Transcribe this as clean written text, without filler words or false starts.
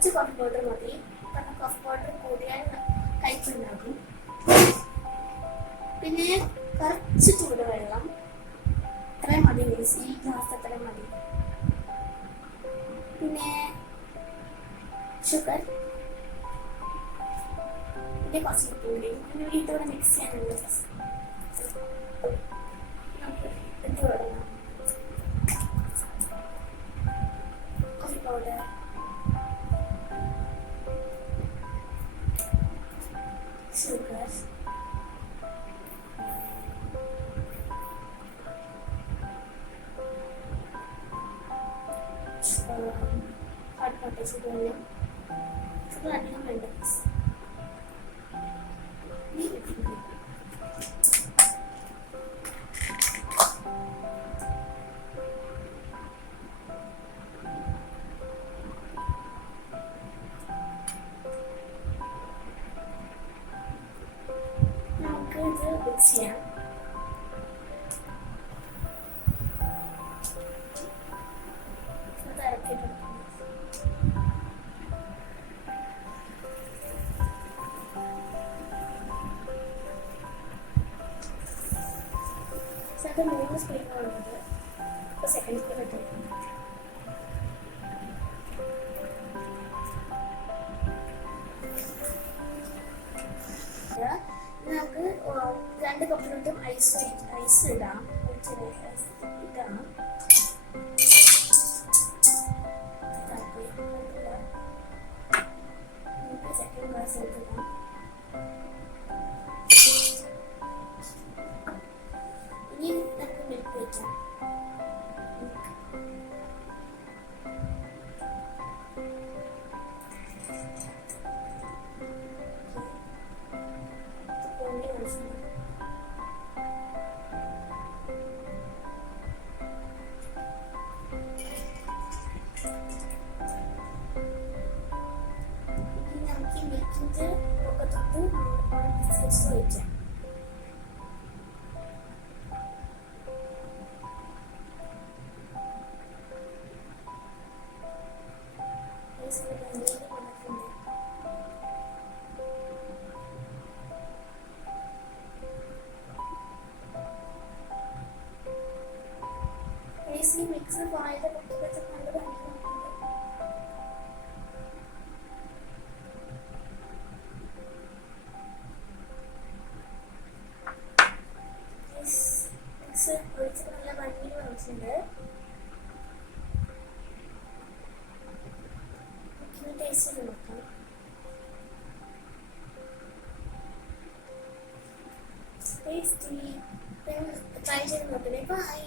കുറച്ച് coffee powder മതി. കാരണം കോഫി പൗഡർ കൂടിയാൽ കയ്പുണ്ടാകും. പിന്നെ കുറച്ച് ചൂടുവെള്ളം, അത്രയും മതി. ഈ ഗ്ലാസ് അത്രയും മതി. പിന്നെ ഷുഗർ, പിന്നെ കുറച്ച് ഉപ്പുകൂടി. പിന്നെ ഇതോടെ മിക്സ് ചെയ്യാനുള്ള ഇത് തുടങ്ങാം. കോഫി പൗഡർ, ഷുഗർ, ഷുഗർ അധികം വേണ്ട. നമുക്ക് ഇത് മിക്സ് ചെയ്യാം. അത് 3 സ്പൂൺ ഉള്ളത്. ഇപ്പോൾ സെക്കൻഡ് സ്പൂൺ ഇട്ടു. നമുക്ക് 2 കപ്പിലോട്ടും ഐസ് ഇടാം. ഇടാം. നമുക്ക് സെക്കൻഡ് ഗ്ലാസ് എടുത്തിടാം. ഇനി നമുക്ക് മിൽക്ക് വയ്ക്കാം. നമുക്ക് മിൽക്കിൻ്റെ ഒക്കെ തൊട്ട് ബിസ്ക്കറ്റ്സ് വയ്ക്കാം. മിക്സ് പാലിന്റെ പൊട്ടിക്കൊക്കെ നല്ല മിക്സ് ഒഴിച്ചിട്ട് നല്ല ഭംഗിയിൽ ഒഴിച്ചിട്ടുണ്ട്. ടേസ്റ്റ് ചെയ്ത് നോക്കാം. ടേസ്റ്റി. ട്രൈ ചെയ്ത് നോക്കണേ. ബൈ.